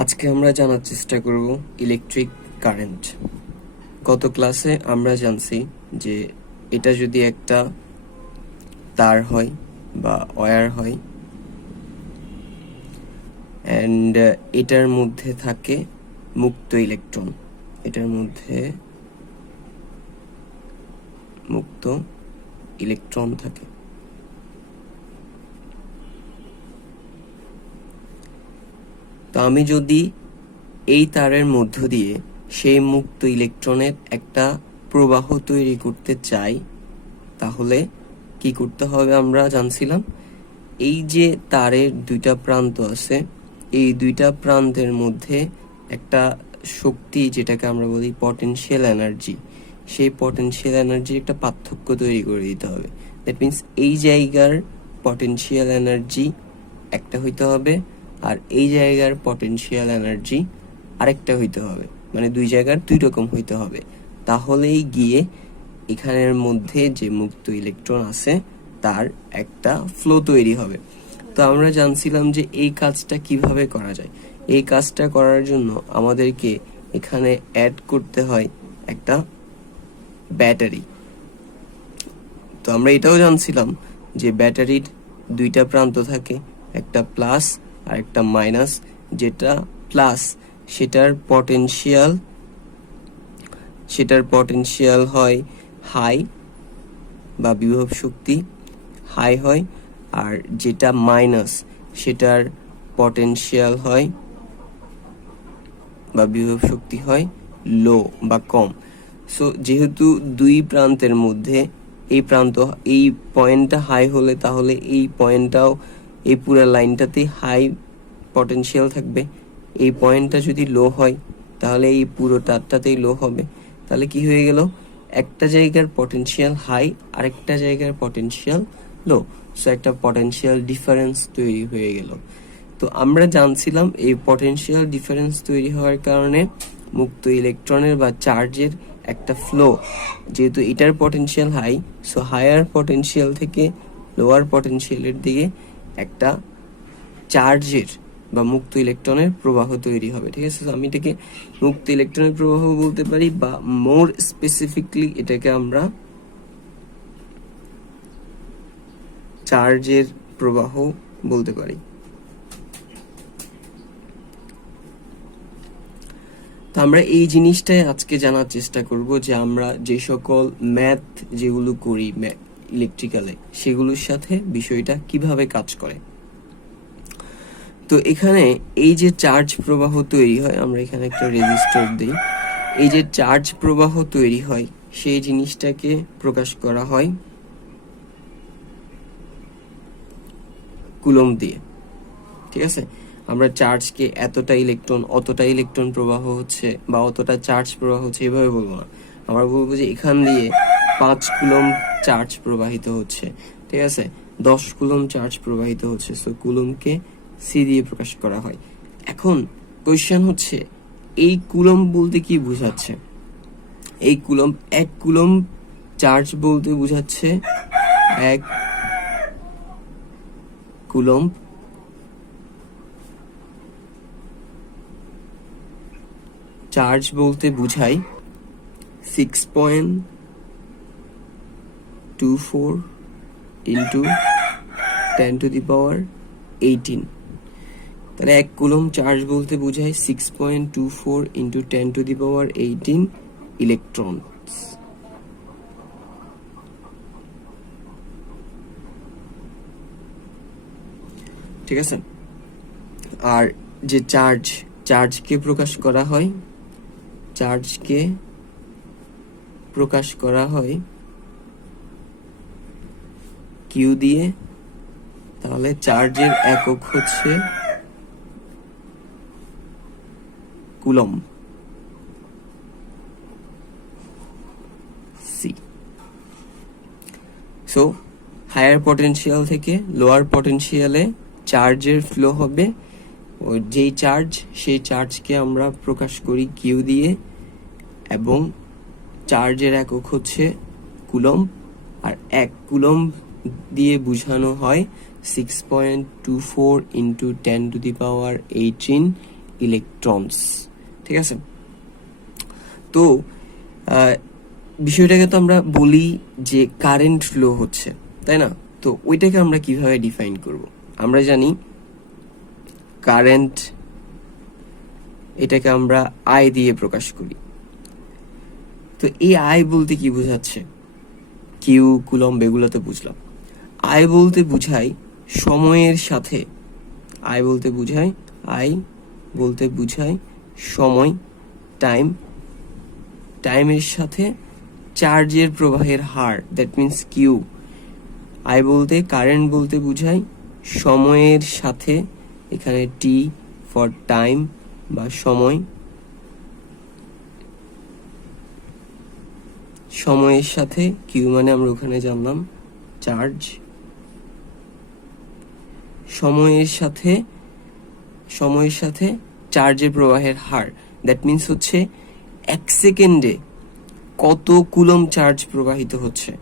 আজকে আমরা জানার চেষ্টা করব ইলেকট্রিক কারেন্ট। গত ক্লাসে আমরা জানছি যে এটা যদি একটা তার হয় বা ওয়্যার হয় অ্যান্ড এটার মধ্যে থাকে মুক্ত ইলেকট্রন, এটার মধ্যে মুক্ত ইলেকট্রন থাকে। তো আমি যদি এই তারের মধ্য দিয়ে সেই মুক্ত ইলেকট্রনের একটা প্রবাহ তৈরি করতে চাই, তাহলে কি করতে হবে আমরা জানছিলাম। এই যে তারের দুইটা প্রান্ত আছে, এই দুইটা প্রান্তের মধ্যে একটা শক্তি, যেটাকে আমরা বলি পটেনশিয়াল এনার্জি, সেই পটেনশিয়াল এনার্জির একটা পার্থক্য তৈরি করে দিতে হবে। দ্যাট মিনস এই জায়গার পটেনশিয়াল এনার্জি একটা হইতে হবে আর এই জায়গার পটেনশিয়াল এনার্জি আরেকটা হইতে হবে, মানে দুই জায়গার দুই রকম হইতে হবে। তাহলেই গিয়ে এখানের মধ্যে যে মুক্ত ইলেকট্রন আছে তার একটা ফ্লো তৈরি হবে। তো আমরা জানছিলাম যে এই কাজটা কিভাবে করা যায়। এই কাজটা করার জন্য আমাদেরকে এখানে অ্যাড করতে হয় একটা ব্যাটারি। তো আমরা এটাও জানছিলাম যে ব্যাটারির দুইটা প্রান্ত থাকে, একটা প্লাস আর একটা মাইনাস। যেটা প্লাস সেটার পটেনশিয়াল হয় হাই বা বিভব শক্তি হাই হয়, আর যেটা মাইনাস সেটার পটেনশিয়াল হয় বা বিভব শক্তি হয় লো বা কম। সো যেহেতু দুই প্রান্তের মধ্যে এই পয়েন্টটা হাই হলে তাহলে এই পয়েন্টটাও, এই পুরো লাইনটাতেই হাই পটেনশিয়াল থাকবে। এই পয়েন্টটা যদি লো হয় তাহলে এই পুরো তারটাতেই লো হবে। তাহলে কি হয়ে গেল, একটা জায়গার পটেনশিয়াল হাই আরেকটা জায়গার পটেনশিয়াল লো, সো একটা পটেনশিয়াল ডিফারেন্স তৈরি হয়ে গেল। তো আমরা জানছিলাম এই পটেনশিয়াল ডিফারেন্স তৈরি হওয়ার কারণে মুক্ত ইলেকট্রনের বা চার্জের একটা ফ্লো, যেহেতু এটার potential high, so higher potential থেকে লোয়ার পটেনশিয়ালের দিকে একটা চার্জের বা মুক্ত ইলেকট্রনের প্রবাহ তৈরি হবে। ঠিক আছে, আমি এটাকে মুক্ত ইলেকট্রনের প্রবাহ বলতে পারি, বা মোর স্পেসিফিকলি এটাকে আমরা চার্জের প্রবাহ বলতে পারি। তো আমরা এই জিনিসটাই আজকে জানার চেষ্টা করব যে আমরা যে সকল ম্যাথ যেগুলো করি ইলেকট্রিক্যালে, সেগুলোর সাথে বিষয়টা কিভাবে কাজ করে। তো এখানে এই যে চার্জ প্রবাহ তৈরি হয়, আমরা এখানে একটা রেজিস্টার দিই, এই যে চার্জ প্রবাহ তৈরি হয় সেই জিনিসটাকে প্রকাশ করা হয় কুলম্ব দিয়ে। ঠিক আছে, আমরা চার্জকে অতটা ইলেকট্রন প্রবাহ হচ্ছে বা অতটা চার্জ প্রবাহ হচ্ছে এভাবে বলবো না। আমরা বলবো যে এখান দিয়ে 5 কুলম্ব চার্জ প্রবাহিত হচ্ছে, ঠিক আছে, 10 কুলম্ব চার্জ প্রবাহিত হচ্ছে। সো কুলম্বকে সি দিয়ে প্রকাশ করা হয়। এখন কোয়েশ্চেন হচ্ছে, এই কুলম্ব বলতে কি বোঝাচ্ছে? এই কুলম্ব, 1 কুলম্ব চার্জ বলতে বোঝাচ্ছে 1 কুলম্ব চার্জ বলতে বুঝাই 6.24 ইন্টু 10⁻18। তাহলে 1 কুলম্ব চার্জ বলতে বুঝায় 6.24 ইন্টু 10⁻18 ইলেকট্রন। ঠিক আছে, আর যে চার্জকে প্রকাশ করা হয় কিউ দিয়ে। তাহলে চার্জের একক হচ্ছে coulomb, C. So higher potential থেকে লোয়ার পটেনশিয়ালে চার্জের ফ্লো হবে। যেই চার্জ, সেই চার্জকে আমরা প্রকাশ করি কিউ দিয়ে, এবং চার্জের একক হচ্ছে কুলম্ব। আর 1 কুলম্ব দিয়ে বোঝানো হয় 6.24 ইন্টু 10⁻18 ইলেকট্রনস। ঠিক আছে, তো বিষয়টাকে তো আমরা বলি যে কারেন্ট ফ্লো হচ্ছে, তাই না? তো ওইটাকে আমরা কিভাবে ডিফাইন করব? আমরা জানি কারেন্ট, এটাকে আমরা আই দিয়ে প্রকাশ করি। তো এই আই বলতে কি বোঝাচ্ছে? কিউ, কুলম্ব এগুলো তো বুঝলাম। আই বলতে বুঝাই সময়ের সাথে, আই বলতে বুঝাই সময়, টাইম, টাইমের সাথে চার্জের প্রবাহের হার, দ্যাট মিন্স কিউ। আই বলতে, কারেন্ট বলতে বুঝাই সময়ের সাথে, এখানে টি ফর টাইম বা সময়, সময়ের সাথে, কিউ মানে আমরা ওখানে জানলাম চার্জ, সময়ের সাথে চার্জের প্রবাহের হার, দ্যাট মিন্স হচ্ছে 1 সেকেন্ডে কত কুলম্ব চার্জ প্রবাহিত হচ্ছে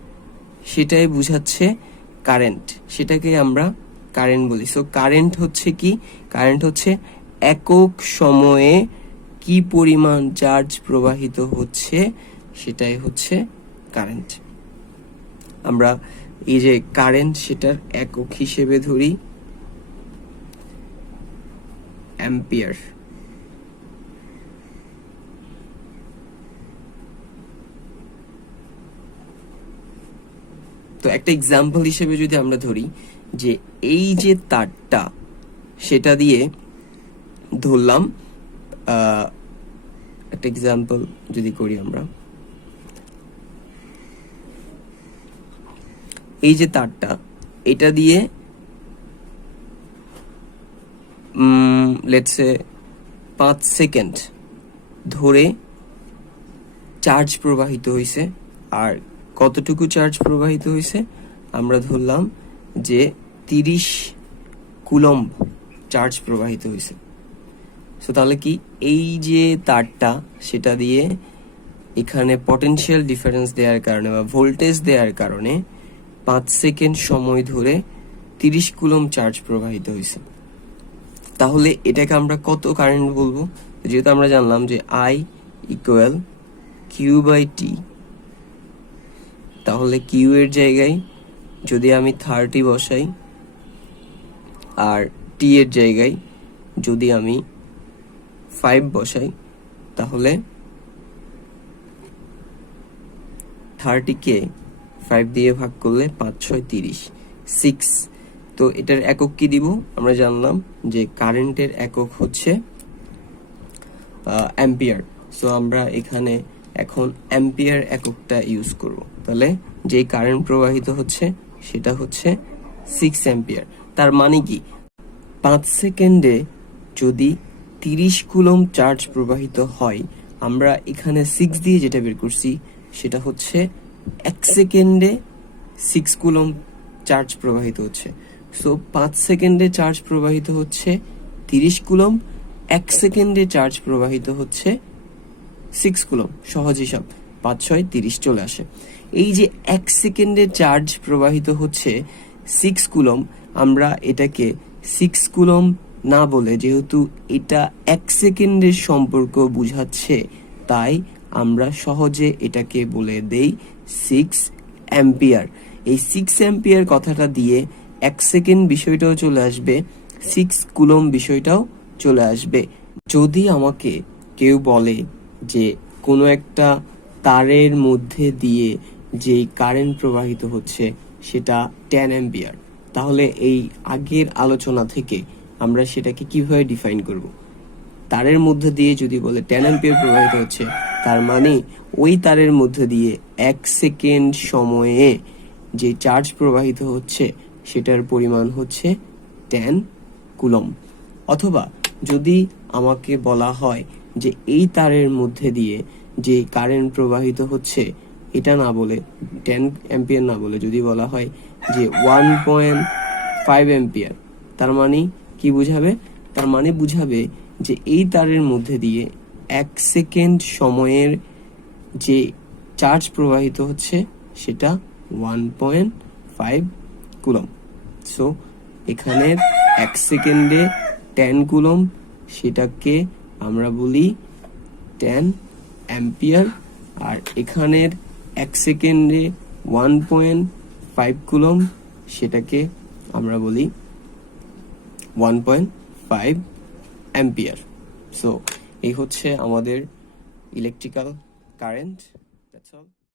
সেটাই বুঝাচ্ছে কারেন্ট, সেটাকে আমরা কারেন্ট বলি। সো কারেন্ট হচ্ছে কি? কারেন্ট হচ্ছে একক সময়ে কি পরিমাণ চার্জ প্রবাহিত হচ্ছে সেটাই হচ্ছে কারেন্ট। আমরা এই যে কারেন্ট, সেটার একক হিসেবে ধরি অ্যাম্পিয়ার। তো একটা এক্সাম্পল হিসেবে যদি আমরা ধরি যে এই যে তারটা, সেটা দিয়ে ধরলাম, একটা এক্সাম্পল যদি করি আমরা, এই যে তারটা, এটা দিয়ে লেটস সে 5 সেকেন্ড ধরে চার্জ প্রবাহিত হয়েছে। আর কতটুকু চার্জ প্রবাহিত হয়েছে? আমরা ধরলাম যে 30 কুলম্ব চার্জ প্রবাহিত হয়েছে। সো তাহলে কি, এই যে তারটা, সেটা দিয়ে এখানে পটেনশিয়াল ডিফারেন্স দেওয়ার কারণে বা ভোল্টেজ দেওয়ার কারণে 5 সেকেন্ড সময় ধরে 30 কুলম্ব চার্জ প্রবাহিত হয়েছে। তাহলে এটাকে আমরা কত কারেন্ট বলবো? যেহেতু আমরা জানলাম যে I equal Q by T, তাহলে কিউ এর জায়গায় যদি আমি 30 বসাই, আর টি এর জায়গায় যদি আমি 5 বসাই, তাহলে 30 কে 5 দিয়ে ভাগ করলে 5 6 30, 6। তো এটার একক কি দিব? আমরা জানলাম যে কারেন্টের একক হচ্ছে অ্যাম্পিয়ার। সো আমরা এখানে এখন অ্যাম্পিয়ার এককটা ইউজ করব। তাহলে যে কারেন্ট প্রবাহিত হচ্ছে সেটা হচ্ছে 6 অ্যাম্পিয়ার। তার মানে কি, 5 সেকেন্ডে যদি 30 কুলম্ব চার্জ প্রবাহিত হয়, আমরা এখানে 6 দিয়ে যেটা বের করছি সেটা হচ্ছে 1 সেকেন্ডে 6 কুলম্ব চার্জ প্রবাহিত হচ্ছে। সো 5 সেকেন্ডে চার্জ প্রবাহিত হচ্ছে 30 কুলম্ব, 1 সেকেন্ডে চার্জ প্রবাহিত হচ্ছে 6 কুলম্ব। সহজ হিসাব, 5 6 30 চলে আসে। এই যে 1 সেকেন্ডে চার্জ প্রবাহিত হচ্ছে 6 কুলম্ব, আমরা এটাকে 6 কুলম্ব না বলে, যেহেতু এটা 1 সেকেন্ডের সম্পর্ক বুঝাচ্ছে, তাই আমরা সহজে এটাকে বলে দেই 6 অ্যাম্পিয়ার। এই 6 অ্যাম্পিয়ার কথাটা দিয়ে 1 সেকেন্ড বিষয়টাও চলে আসবে, 6 কুলম্ব বিষয়টাও চলে আসবে। যদি আমাকে কেউ বলে যে কোনো একটা তারের মধ্যে দিয়ে যে কারেন্ট প্রবাহিত হচ্ছে সেটা 10 অ্যাম্পিয়ার, তাহলে এই আগের আলোচনা থেকে আমরা সেটাকে কিভাবে ডিফাইন করব? তারের মধ্যে দিয়ে যদি বলে 10 অ্যাম্পিয়ার প্রবাহিত হচ্ছে, তার মানে ওই তারের মধ্যে দিয়ে 1 সেকেন্ড সময়ে যে চার্জ প্রবাহিত হচ্ছে সেটার পরিমাণ হচ্ছে 10 কুলম্ব। অথবা যদি আমাকে বলা হয় যে এই তারের মধ্যে দিয়ে যে কারেন্ট প্রবাহিত হচ্ছে, এটা না বলে 10 অ্যাম্পিয়ার না বলে যদি বলা হয় যে 1.5 অ্যাম্পিয়ার, তার মানে কি বুঝাবে? তার মানে বুঝাবে যে এই তারের মধ্যে দিয়ে 1 সেকেন্ড সময়ের যে চার্জ প্রবাহিত হচ্ছে সেটা 1.5 কুলম্ব। সো এখানে 1 সেকেন্ডে 10 কুলম্ব, সেটাকে আমরা বলি 10 অ্যাম্পিয়ার। আর এখানের 1 সেকেন্ডে 1.5 কুলম, সেটাকে আমরা বলি 1.5 অ্যাম্পিয়ার। সো এই হচ্ছে আমাদের ইলেকট্রিক্যাল কারেন্ট। That's all.